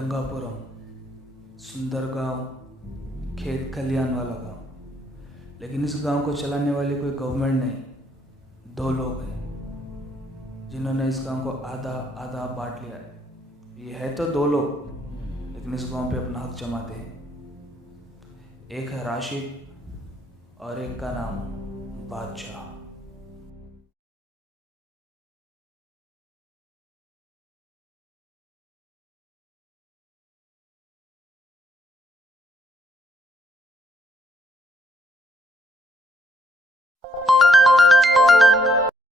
गंगापुरम, सुंदर गांव, खेत खलियान वाला गांव। लेकिन इस गांव को चलाने वाली कोई गवर्नमेंट नहीं, दो लोग हैं जिन्होंने इस गांव को आधा आधा बांट लिया है। ये है तो दो लोग, लेकिन इस गांव पे अपना हक जमाते हैं। एक है राशिद और एक का नाम बादशाह।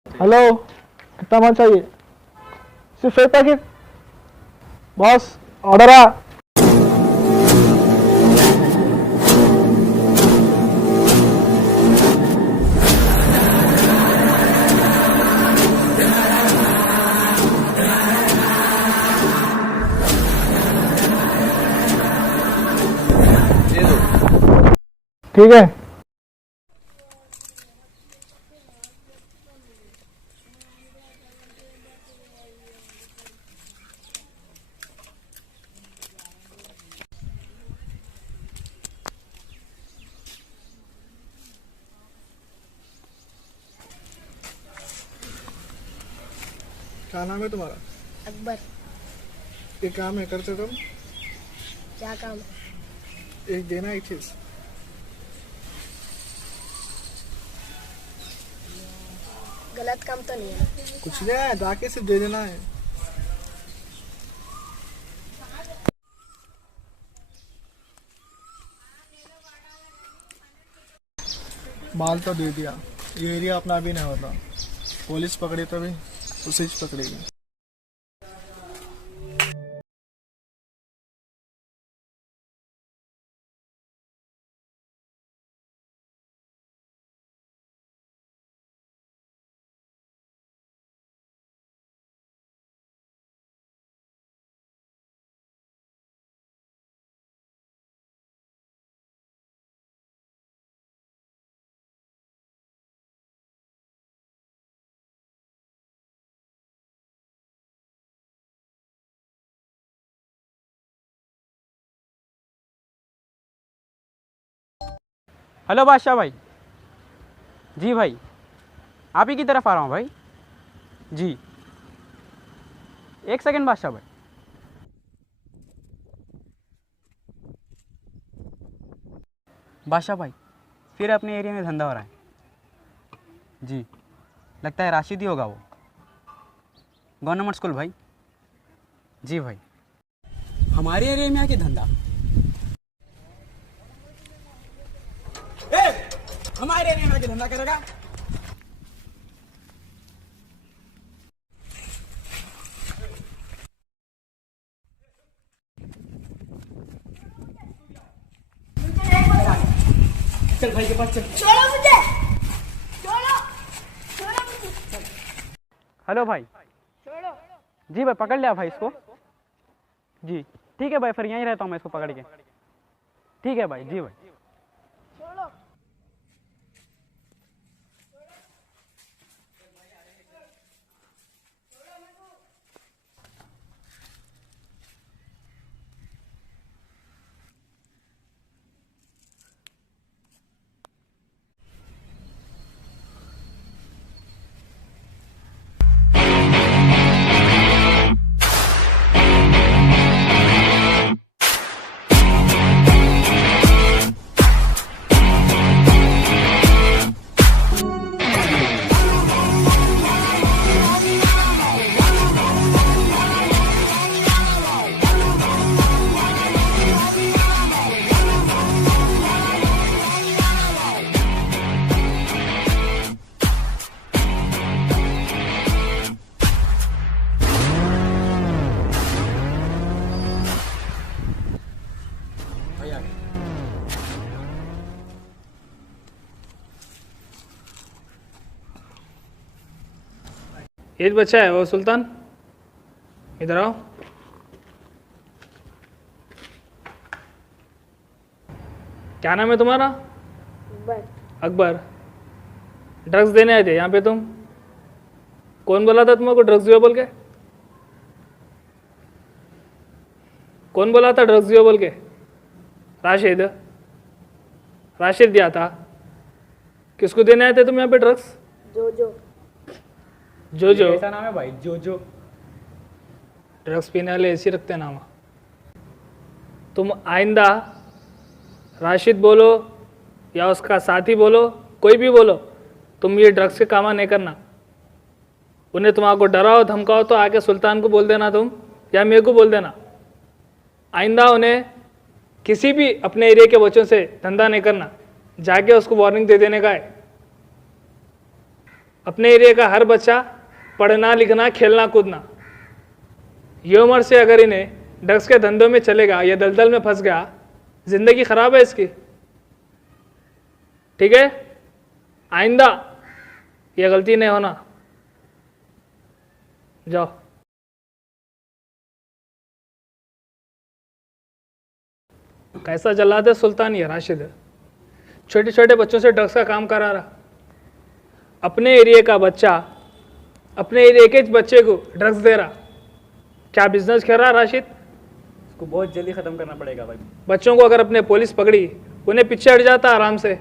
हेलो, कितना माल चाहिए? सिर्फ एक पैकेट बॉस, ऑर्डर आ। ठीक है। क्या नाम है तुम्हारा? अकबर। एक काम है, करते तुम? क्या काम है? एक देना एक चीज। गलत काम तो नहीं है? कुछ नहीं है, जाके सिर्फ दे देना है। माल तो दे दिया, ये एरिया अपना भी नहीं होता। पुलिस पकड़ी तो भी उसे पकड़ेगी। हेलो बादशाह भाई। जी भाई, आप ही की तरफ आ रहा हूँ भाई। जी, एक सेकंड बादशाह भाई। बादशाह भाई, फिर अपने एरिया में धंधा हो रहा है। जी, लगता है राशिद ही होगा वो। गवर्नमेंट स्कूल भाई। जी भाई, हमारे एरिया में आके धंधा। हमारे एरिया में आके धंधा करेगा? चल भाई के पास चल। छोड़ो मुझे, छोड़ो, छोड़ो मुझे। हेलो भाई। छोड़ो। जी भाई, पकड़ लिया भाई इसको। जी ठीक है भाई, फिर यहीं रहता हूँ मैं इसको पकड़ के। ठीक है भाई। जी भाई। छोड़ो। एक बच्चा है वो सुल्तान, इधर आओ। क्या नाम है तुम्हारा? अकबर। अकबर। ड्रग्स देने आए थे यहाँ पे तुम? कौन बोला था तुमको ड्रग्स दियो बोल के? कौन बोला था ड्रग्स दियो बोल के? राशिद, राशिद दिया था। किसको देने आए थे तुम यहाँ पे ड्रग्स? जो जो ऐसा नाम है भाई, जो ड्रग्स पीने वाले ऐसे रखते हैं नाम। तुम आइंदा राशिद बोलो या उसका साथी बोलो, कोई भी बोलो, तुम ये ड्रग्स के काम नहीं करना। उन्हें तुम्हारा डराओ धमकाओ तो आके सुल्तान को बोल देना तुम, या मेरे को बोल देना। आइंदा उन्हें किसी भी अपने एरिया के बच्चों से धंधा नहीं करना, जाके उसको वार्निंग दे देने का है। अपने एरिया का हर बच्चा पढ़ना लिखना खेलना कूदना। ये उम्र से अगर इन्हें ड्रग्स के धंधों में चलेगा या दलदल में फंस गया, जिंदगी खराब है इसकी। ठीक है, आइंदा ये गलती नहीं होना। जाओ। कैसा जल्लाद सुल्तान ये राशिद, छोटे छोटे बच्चों से ड्रग्स का काम करा रहा। अपने एरिया का बच्चा अपने एरिया के बच्चे को ड्रग्स दे रहा। क्या बिजनेस कर रहा राशिद? इसको बहुत जल्दी ख़त्म करना पड़ेगा भाई। बच्चों को अगर अपने पुलिस पकड़ी, उन्हें पीछे हट जाता आराम से।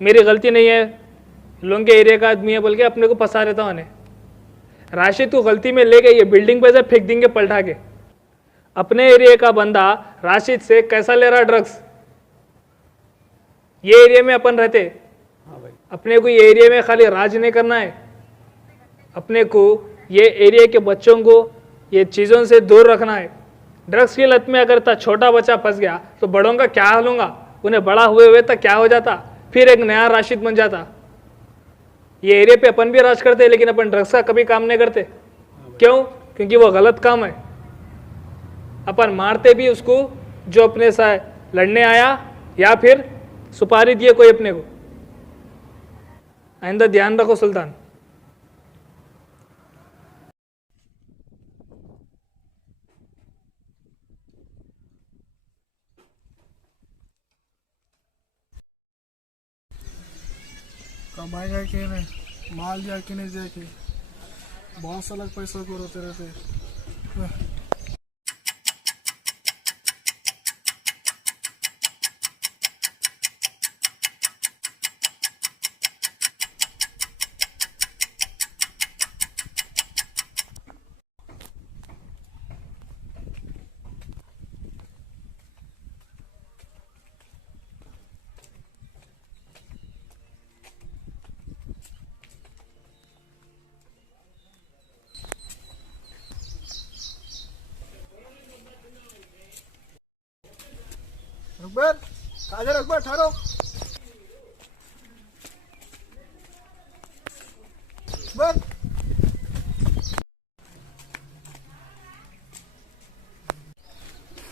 मेरी गलती नहीं है, लोगों के एरिया का आदमी है बोल के अपने को फंसा देता उन्हें। राशिद को गलती में ले गए, ये बिल्डिंग पे से फेंक देंगे पलटा के। अपने एरिया का बंदा राशिद से कैसा ले रहा ड्रग्स? ये एरिया में अपन रहते, हाँ भाई, अपने को ये एरिया में खाली राज नहीं करना है, अपने को ये एरिया के बच्चों को ये चीज़ों से दूर रखना है। ड्रग्स की लत में अगर था छोटा बच्चा फंस गया तो बड़ों का क्या हाल होगा? उन्हें बड़ा हुए हुए तक क्या हो जाता? फिर एक नया राशिद बन जाता। ये एरिया पे अपन भी राज करते, लेकिन अपन ड्रग्स का कभी काम नहीं करते। क्यों? क्योंकि वो गलत काम है। अपन मारते भी उसको जो अपने साथ लड़ने आया या फिर सुपारी दिए कोई अपने को। आइंदा ध्यान रखो सुल्तान। कमाएगा कि नहीं, माल दिया कि नहीं दिया कि बहुत अलग पैसा को रोते रहते। अकबर, काजल अकबर ठहरो। अकबर,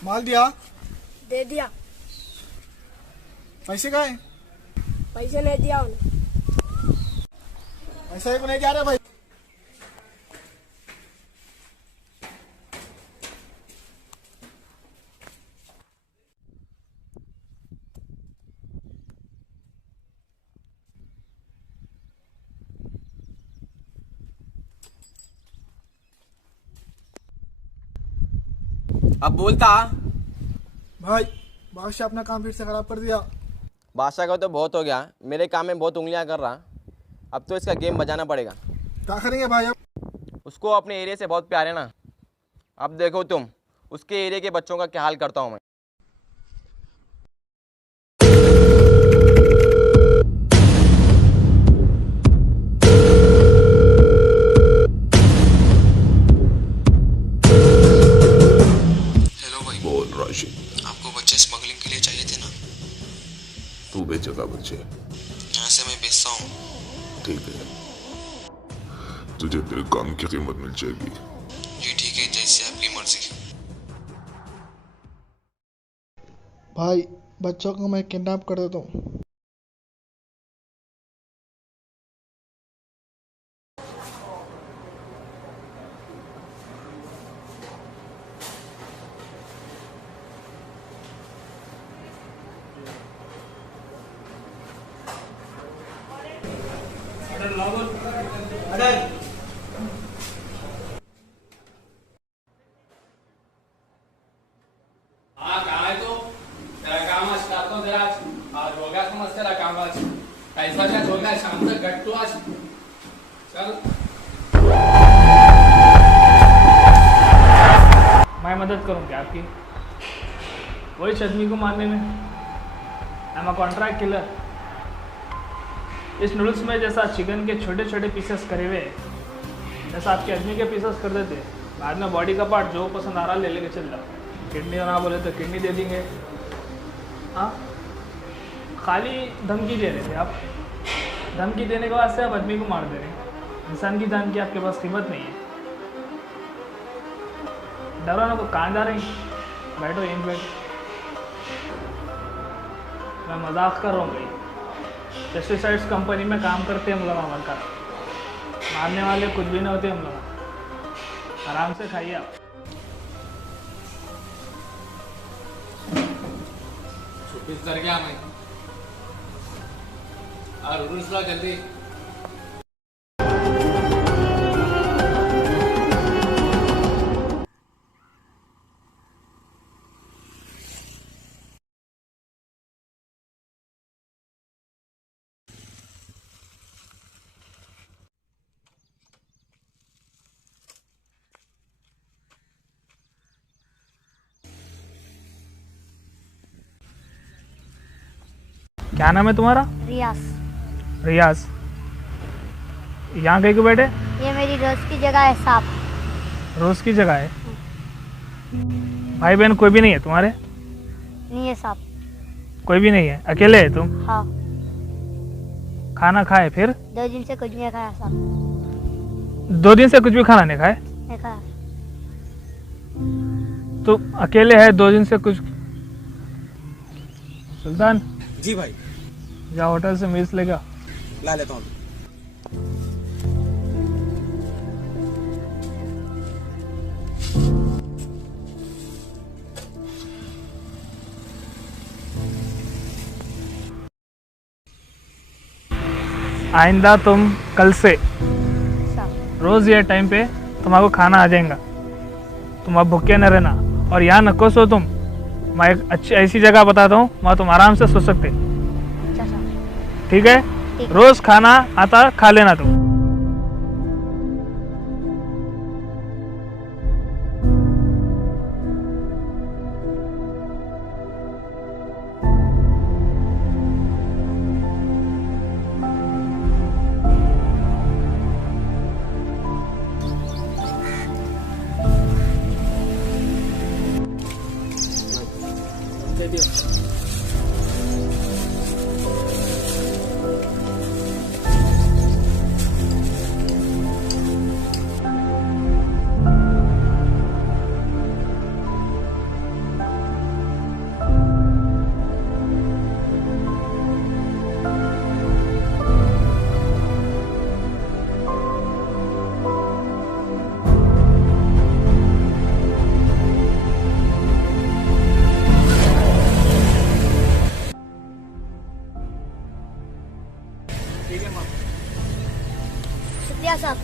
माल दिया? दे दिया। पैसे का है? पैसे नहीं दिया उन्हें। पैसा को नहीं जा रहा भाई। अब बोलता। भाई बादशाह अपना काम फिर से खराब कर दिया। बादशाह का तो बहुत हो गया, मेरे काम में बहुत उंगलियां कर रहा। अब तो इसका गेम बजाना पड़ेगा। क्या करेंगे भाई अब? उसको अपने एरिया से बहुत प्यार है ना। अब देखो तुम, उसके एरिया के बच्चों का क्या हाल करता हूँ मैं। बोल राशिद, आपको बच्चे स्मगलिंग के लिए चाहिए थे ना? तू बेचेगा बच्चे? यहाँ से मैं बेचता हूँ। ठीक है, तुझे तेरे काम की कीमत मिल जाएगी। जी ठीक है, जैसे आपकी मर्जी। भाई बच्चों को मैं किडनैप कर देता हूँ। क्या समझ तेरा काम आज पैसा क्या हो गया शाम तक गट तू आज चल मैं मदद करूँ क्या आपकी वही आदमी को मारने में I am a contract killer इस नूडल्स में जैसा चिकन के छोटे छोटे पीसेस करे हुए जैसा आपके आदमी के पीसेस कर देते बाद में बॉडी का पार्ट जो पसंद आ रहा ले लेके चल जाओ किडनी ना बोले तो किडनी दे देंगे हाँ खाली धमकी दे रहे थे आप धमकी देने के बाद से आप आदमी को मार दे रहे हैं इंसान की जान की आपके पास कीमत नहीं है डरो ना तो कहाँ जा रहे हैं बैठो यहीं बैठो मैं मजाक कर रहा हूँ भाई पेस्टिसाइड्स कंपनी में काम करते हैं हम लोग वर्कर मारने वाले कुछ भी नहीं होते हम लोग आराम से खाइए आप छुट्टी कर गया मैं और रूल्स ला जल्दी क्या नाम है तुम्हारा रियाज। रियाज यहाँ कहीं को बैठे ये मेरी रोज की जगह है साहब। रोज की जगह है भाई बहन कोई भी नहीं है तुम्हारे नहीं है साहब। कोई भी नहीं है अकेले है तुम हाँ खाना खाए फिर 2 दिन से कुछ नहीं खाया साहब। 2 दिन से कुछ भी खाना नहीं खाए नहीं खाया। तो अकेले है 2 दिन से कुछ सुल्तान जी भाई जा होटल से मील्स लेगा ला लेता हूँ आइंदा तुम कल से साहब रोज ये टाइम पे तुम्हारे खाना आ जाएगा तुम अब भूखे न रहना और यहाँ नको सो तुम मैं एक अच्छी ऐसी जगह बताता हूँ वहाँ तुम आराम से सो सकते अच्छा साहब। ठीक है ठीक। रोज खाना आता खा लेना तुम दे दियो शुक्रिया साहब।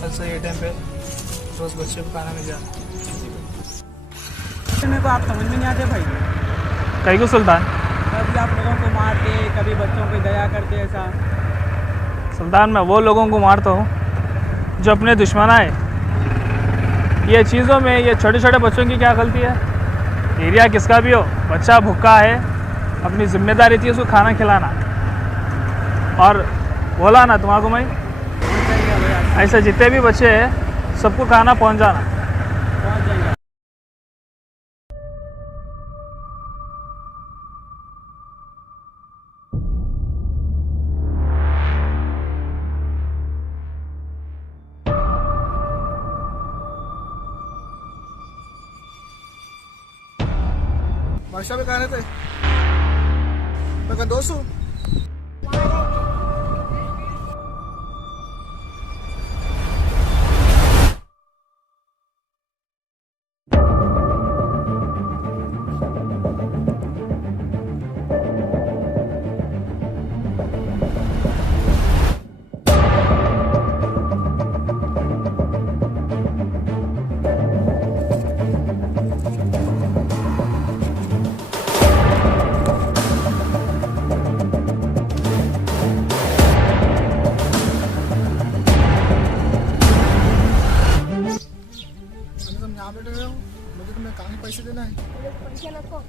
कल से ये टाइम पे रोज बच्चे को खाना मिल जाना मेरे को आप समझ में नहीं आते भाई कहीं को सुल्तान कभी आप लोगों को मारते कभी बच्चों पे दया करते ऐसा सुल्तान मैं वो लोगों को मारता हूँ जो अपने दुश्मन आए ये चीज़ों में ये छोटे छोटे बच्चों की क्या गलती है एरिया किसका भी हो बच्चा भूखा है अपनी जिम्मेदारी थी उसको खाना खिलाना और बोला ना तुम्हारे को मैं ऐसे जितने भी बच्चे हैं सबको खाना पहुँचाना पहुँच जाएगा बादशाह में कहा थे मैं का दोस्त हूँ तुम यहाँ बैठे हुए हो, मुझे तुम्हें कहाँ के पैसे देना है? मुझे पैसे नको.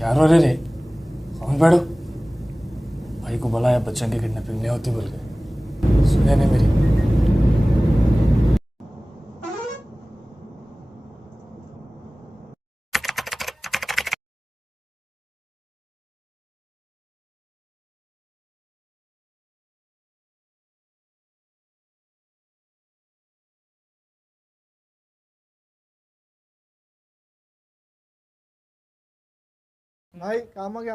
क्या रो रे? कौन बैठो? भाई को बुलाया, बच्चों की किडनैपिंग नहीं होती बोल के, सुने नहीं मेरी. भाई काम हो गया,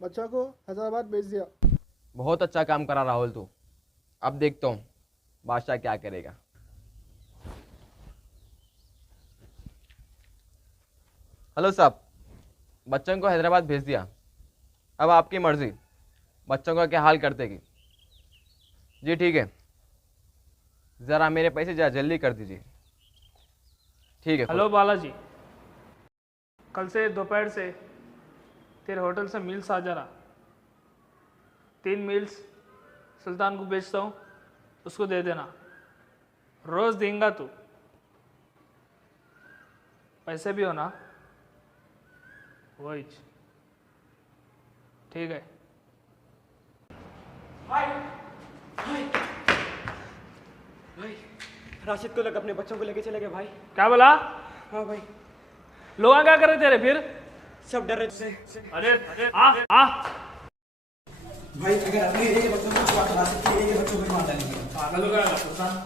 बच्चों को हैदराबाद भेज दिया. बहुत अच्छा काम करा राहुल तू. अब देखता हूँ बादशाह क्या करेगा. हेलो साहब, बच्चों को हैदराबाद भेज दिया. अब आपकी मर्जी, बच्चों का क्या हाल करते की. जी ठीक है, ज़रा मेरे पैसे जरा जल्दी कर दीजिए. ठीक है. हेलो बालाजी, कल से दोपहर से तेरे होटल से मील्स आ जा रहा. 3 मील्स सुल्तान को बेचता हूँ, उसको दे देना. रोज़ देंगा तू, पैसे भी हो ना. वही ठीक है. भाई राशिद को लग अपने बच्चों को लेके चले गए भाई. क्या बोला? हाँ भाई, लोग क्या कर रहे तेरे फिर? सब डर रहे से. अरे आ भाई अगर अपने एरिया के बच्चों को छुआ कर राशिद के एरिया के बच्चों को मार डालेंगे. पागल हो गया सुल्तान,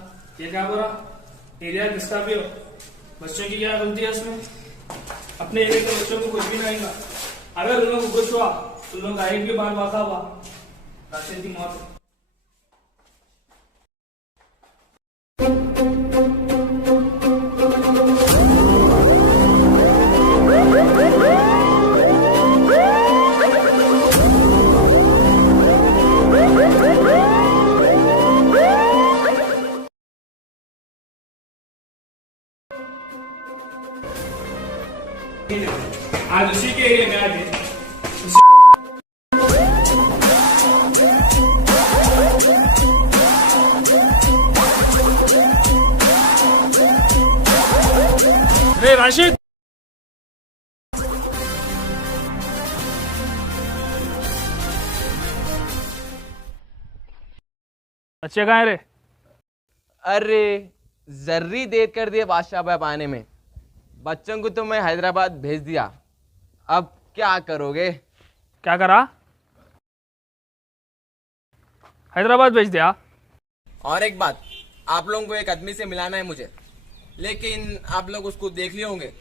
ये क्या बोला? एरिया किसका भी हो, बच्चों की क्या गलती है उसमें? अपने एरिया के बच्चों को कुछ भी नहीं आएगा. अगर उन लोगों को कुछ हुआ तो लोग एक भी बार वाक़ा हुआ, राशिद की मौत. आज उसी के एरिया में आज रे राशिद, अच्छे कहाँ है रे? अरे जर्री देर कर दिए बादशाह बाप आने में. बच्चों को तो मैं हैदराबाद भेज दिया, अब क्या करोगे? क्या करा? हैदराबाद भेज दिया. और एक बात, आप लोगों को एक आदमी से मिलाना है मुझे, लेकिन आप लोग उसको देख लिए होंगे.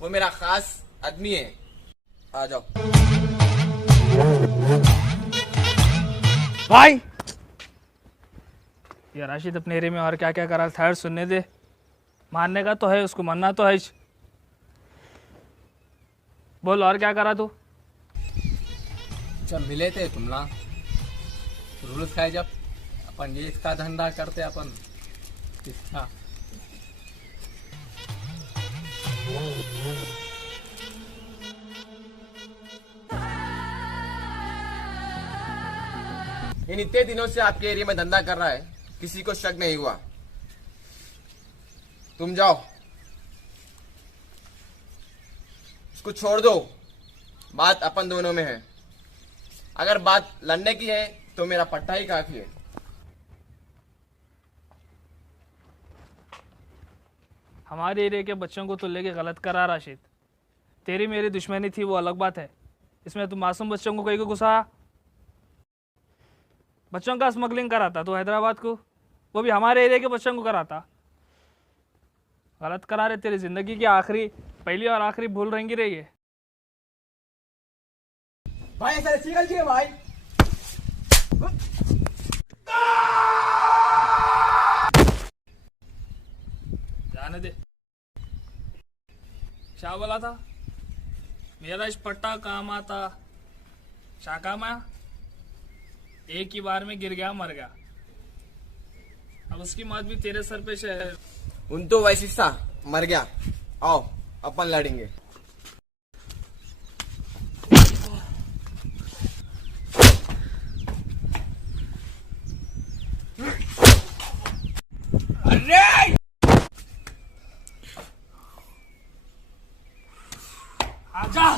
वो मेरा खास आदमी है. आ जाओ. भाई ये राशिद अपने एरिया में और क्या क्या करा था सुनने दे। मारने का तो है, उसको मरना तो है ही। बोल और क्या करा तू? जब मिले थे तुमला रूल्स काय जब अपन ये इसका धंधा करते अपन इसका इन इतने दिनों से आपके एरिया में धंधा कर रहा है, किसी को शक नहीं हुआ। तुम जाओ, उसको छोड़ दो, बात अपन दोनों में है। अगर बात लड़ने की है तो मेरा पट्टा ही काफी है। हमारे एरिया के बच्चों को तो लेके गलत करा राशिद। तेरी मेरी दुश्मनी थी वो अलग बात है, इसमें तू मासूम बच्चों को कहीं को घुसा। बच्चों का स्मगलिंग कराता तो हैदराबाद को, वो भी हमारे एरिया के बच्चों को कराता। गलत करा रहे, तेरी जिंदगी की आखिरी, पहली और आखिरी भूल रहेंगी रही है। भाई ऐसा ऐसी गलती है भाई। जाने दे। क्या बोला था? मेरा इस पट्टा काम आता, क्या काम आया? एक ही बार में गिर गया, मर गया। अब उसकी मौत भी तेरे सर पे है। उन तो वैसी सा मर गया। आओ अपन लड़ेंगे। अरे आजा।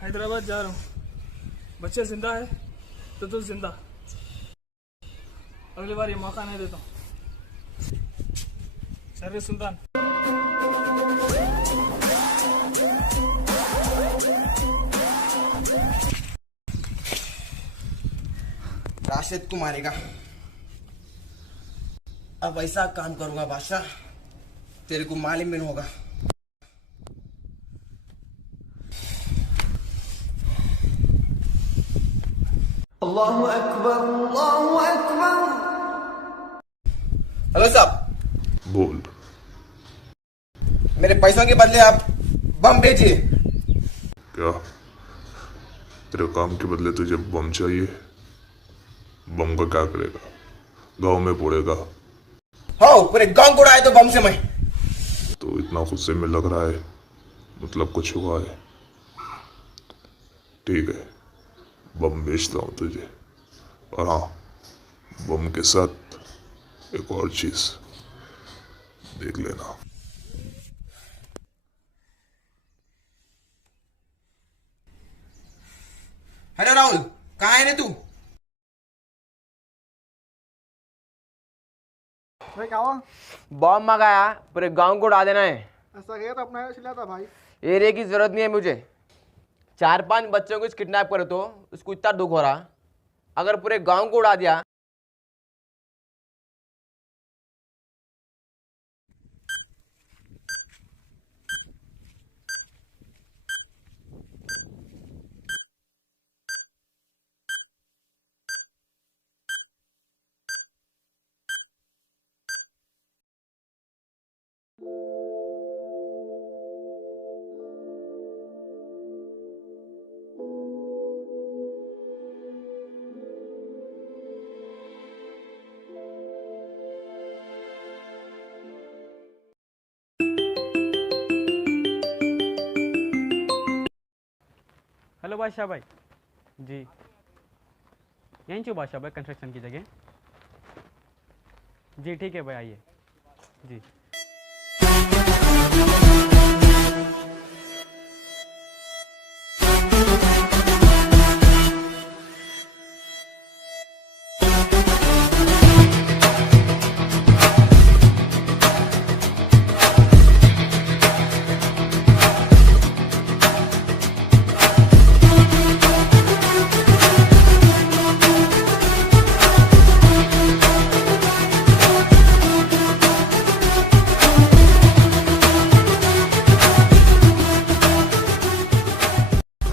हैदराबाद जा रहा हूँ। बच्चे जिंदा है तो तू जिंदा। अगली बार ये मौका नहीं देता हूँ। शर्र सुल्तान। राशिद को मारेगा। अब ऐसा काम करूंगा बादशाह, तेरे को मालूम भी नहीं होगा। अल्लाहु अकबर, अल्लाहु अकबर। हेलो साहब। बोल। मेरे पैसों के बदले आप बम भेजिए। क्या तेरे काम के बदले तुझे बम चाहिए? बम का क्या करेगा? गांव में फोड़ेगा? हाँ, पूरे गांव को उड़ाए तो बम से मैं। तो इतना गुस्से में लग रहा है, मतलब कुछ हुआ है। ठीक है, बम बेचता हूँ तुझे। और हाँ, बम के साथ एक और चीज देख लेना। हेलो राहुल, कहाँ है रे तू? भाई क्या हुआ? बम मंगाया, पूरे गांव को उड़ा देना है। ऐसा गया तो अपना चिल्ला था भाई। एरिया की जरूरत नहीं है मुझे। 4-5 बच्चों को किडनैप करे तो उसको इतना दुख हो रहा, अगर पूरे गांव को उड़ा दिया। हेलो बादशाह भाई। जी यहीं छो बादशाह भाई, कंस्ट्रक्शन की जगह। जी ठीक है भाई, आइए। जी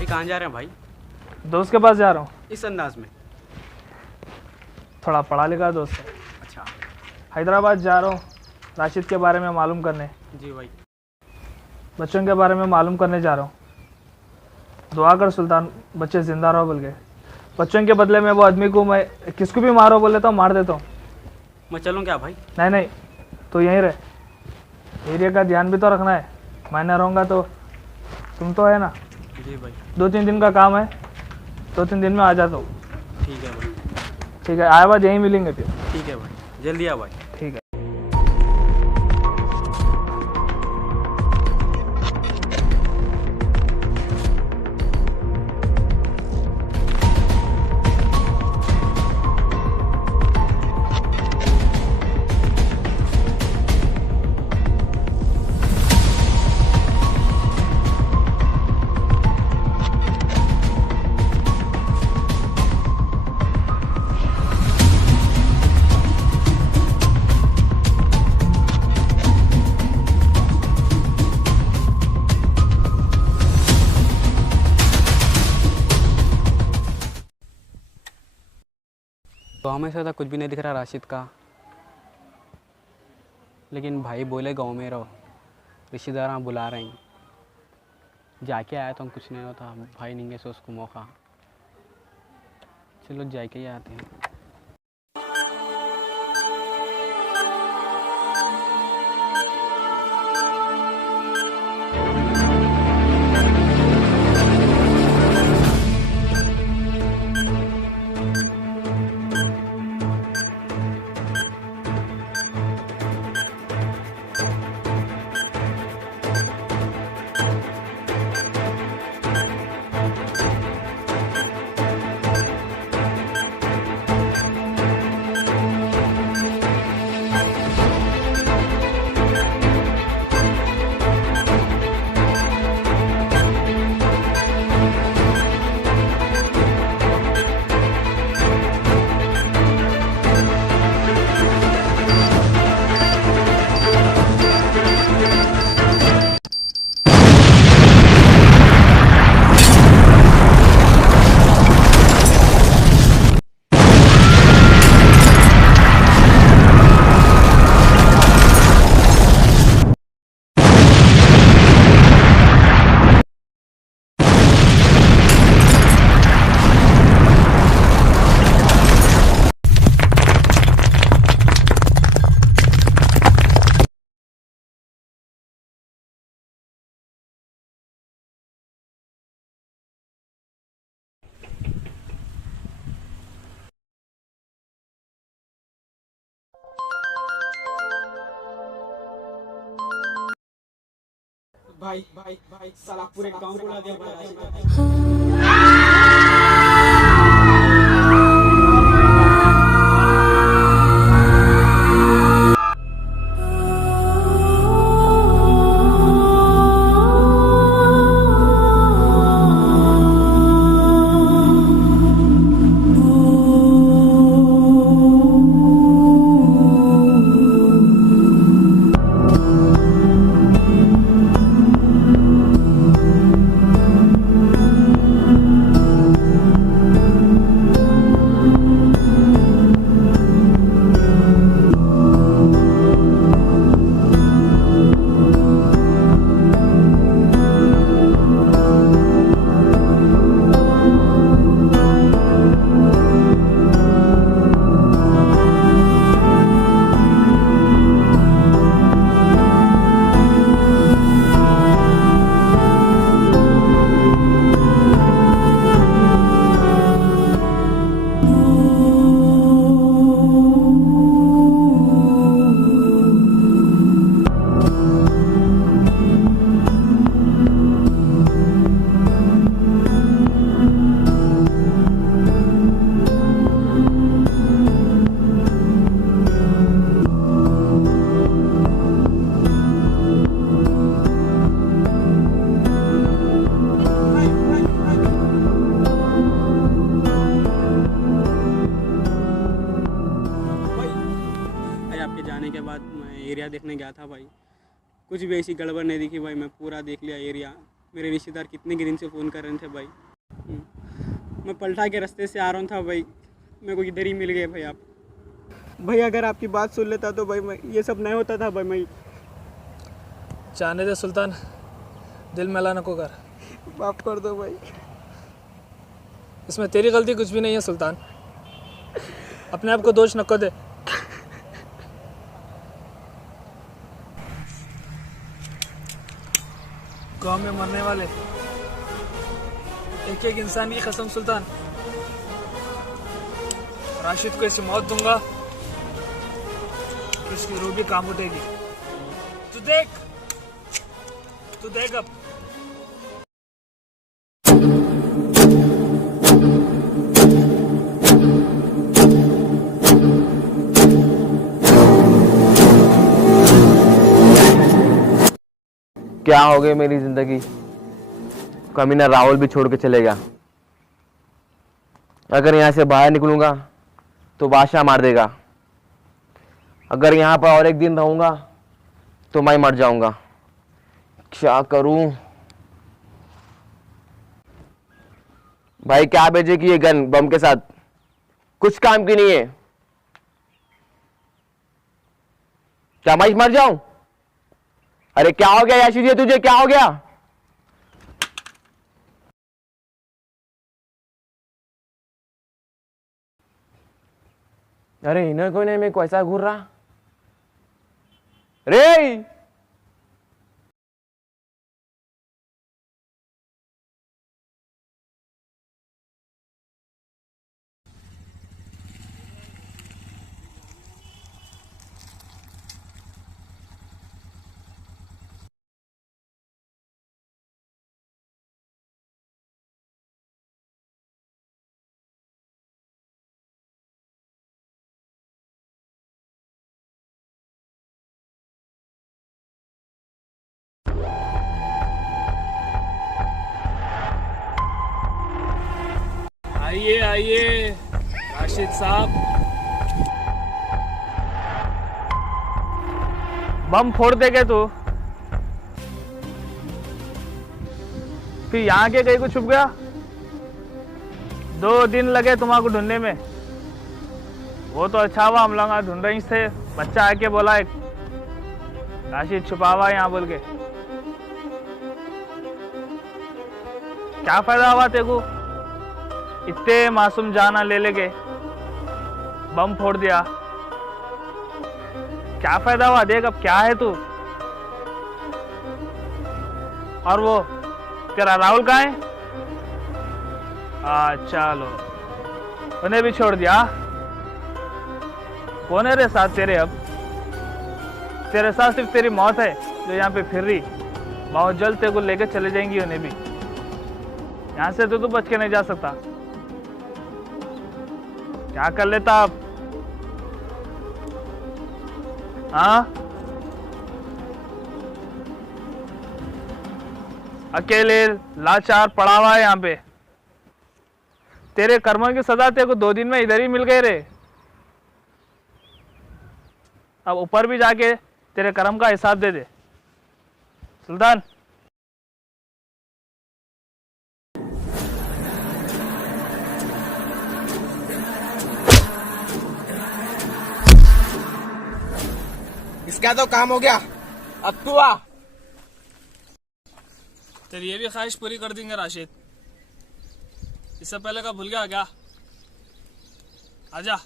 कहाँ जा रहे हैं भाई? दोस्त के पास जा रहा हूँ। इस अंदाज में? थोड़ा पढ़ा लिखा दोस्त है। अच्छा। हैदराबाद जा रहा हूँ राशिद के बारे में मालूम करने। जी भाई। बच्चों के बारे में मालूम करने जा रहा हूँ। दुआ कर सुल्तान, बच्चे ज़िंदा रहो बोल के। बच्चों के बदले में वो आदमी को मैं किसको भी मारो बोल लेता हूँ, मार देता हूँ। मैं चलूँ क्या भाई? नहीं नहीं, तो यहीं रहे। एरिया का ध्यान भी तो रखना है। मैं न रहूँगा तो तुम तो है ना। जी भाई। 2-3 दिन का काम है, 2-3 दिन में आ जाता हूँ। ठीक है भाई। ठीक है, आए बाद यहीं मिलेंगे फिर। ठीक है भाई, जल्दी आ भाई। ठीक है। गाँव में से तो कुछ भी नहीं दिख रहा राशिद का, लेकिन भाई बोले गांव में रहो, रिश्तेदार यहाँ बुला रहे हैं। जाके आया तो हम कुछ नहीं होता, भाई नहीं सो उसको मौका। चलो जाके ही आते हैं। भाई भाई भाई साला पूरे गांव को उड़ा दिया भाई। के बाद मैं एरिया देखने गया था भाई, कुछ भी ऐसी गड़बड़ नहीं दिखी भाई। मैं पूरा देख लिया एरिया, मेरे रिश्तेदार कितने दिन से फ़ोन कर रहे थे भाई। मैं पलटा के रास्ते से आ रहा था भाई, मेरे को इधर ही मिल गए भाई आप। भाई अगर आपकी बात सुन लेता तो भाई मैं ये सब नहीं होता था भाई। मैं जाने दे सुल्तान, दिल मैला नको कर। माफ़ कर दो भाई। इसमें तेरी गलती कुछ भी नहीं है सुल्तान, अपने आप को दोष नको दे। गांव में मरने वाले एक एक इंसान की कसम सुल्तान, राशिद को ऐसी मौत दूंगा कि उसकी रूह भी काम उठेगी। तू देख अब। क्या हो गई मेरी जिंदगी, कमीना राहुल भी छोड़ के चले गया। अगर यहाँ से बाहर निकलूंगा तो बादशाह मार देगा, अगर यहाँ पर और एक दिन रहूंगा तो मैं मर जाऊंगा। क्या करूं भाई, क्या भेजेगी ये गन बम के साथ, कुछ काम की नहीं है। क्या मैं मर जाऊं? अरे क्या हो गया याशी जी, तुझे क्या हो गया? अरे इन्हें कोई नहीं, मैं को ऐसा घूर रहा रे। आइए राशिद साहब, बम फोड़ देगे तो फिर यहाँ के कहीं को छुप गया। 2 दिन लगे तुम्हारे ढूंढने में। वो तो अच्छा हुआ हम लोग ढूंढ रहे थे, बच्चा आके बोला एक राशिद छुपा हुआ यहाँ बोल के। क्या फायदा हुआ तेरे को, इतने मासूम जाना ले लेके बम फोड़ दिया, क्या फायदा हुआ? देख अब क्या है तू। और वो तेरा राहुल कहाँ है? चलो उन्हें भी छोड़ दिया। कौन है रे साथ तेरे? अब तेरे साथ सिर्फ तेरी मौत है जो यहाँ पे फिर रही। बहुत जल्द तेरे को लेके चले जाएंगी उन्हें भी। यहाँ से तो तू बच के नहीं जा सकता। क्या कर लेता आप? हाँ, अकेले लाचार पड़ा हुआ है यहाँ पे। तेरे कर्मों की सजा तेरे को 2 दिन में इधर ही मिल गए रे। अब ऊपर भी जाके तेरे कर्म का हिसाब दे दे सुल्तान। इसका तो काम हो गया, अब तू आ। तेरी ये भी ख्वाहिश पूरी कर देंगे राशिद। इससे पहले का भूल गया क्या? आजा।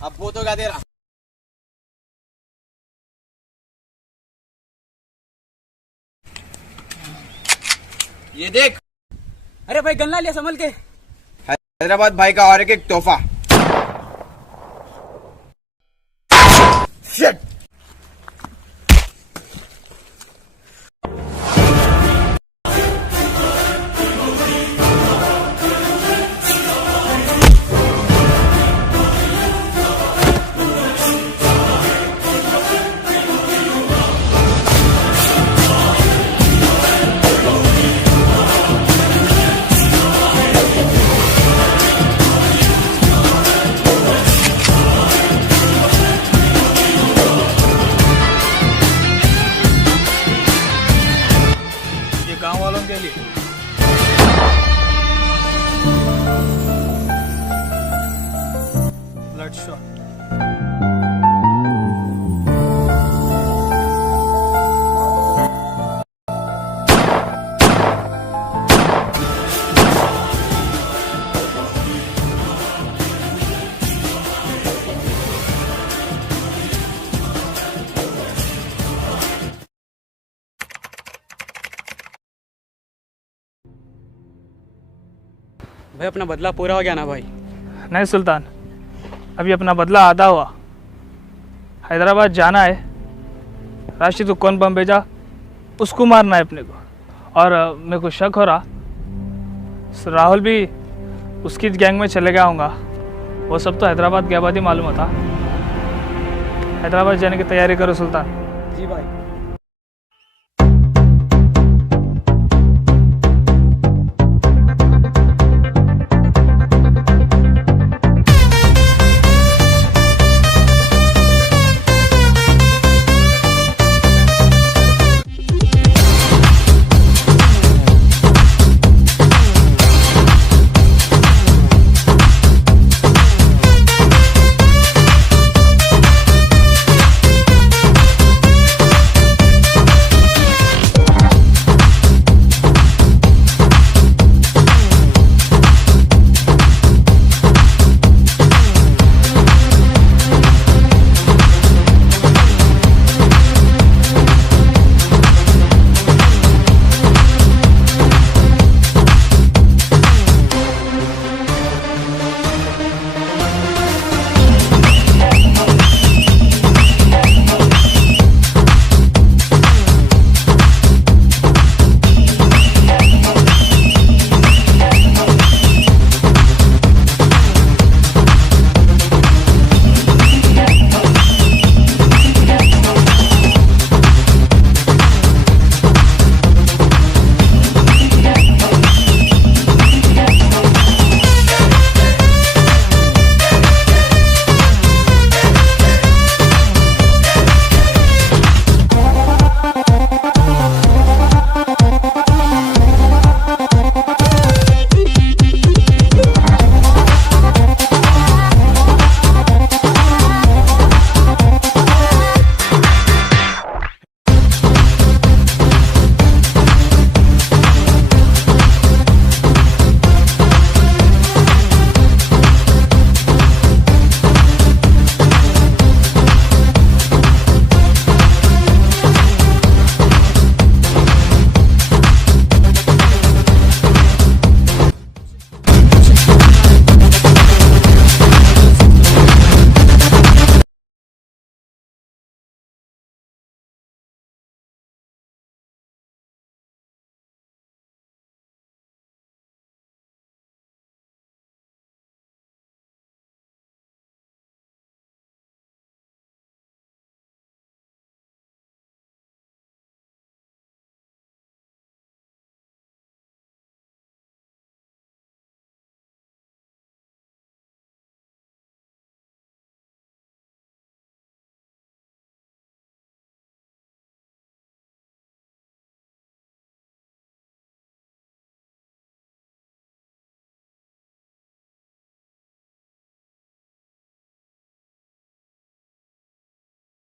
अब वो तो क्या दे रहा? ये देख। अरे भाई गन्ना लिया संभल के। हैदराबाद भाई का और एक तोहफा। शिट। अच्छा। भाई अपना बदला पूरा हो गया ना भाई? नहीं सुल्तान, अभी अपना बदला आधा हुआ। हैदराबाद जाना है, राशिद को कौन बम भेजा उसको मारना है अपने को। और मेरे को शक हो रहा राहुल भी उसकी गैंग में चले गया होगा। वो सब तो हैदराबाद गया बाद ही मालूम होता। हैदराबाद जाने की तैयारी करो सुल्तान। जी भाई।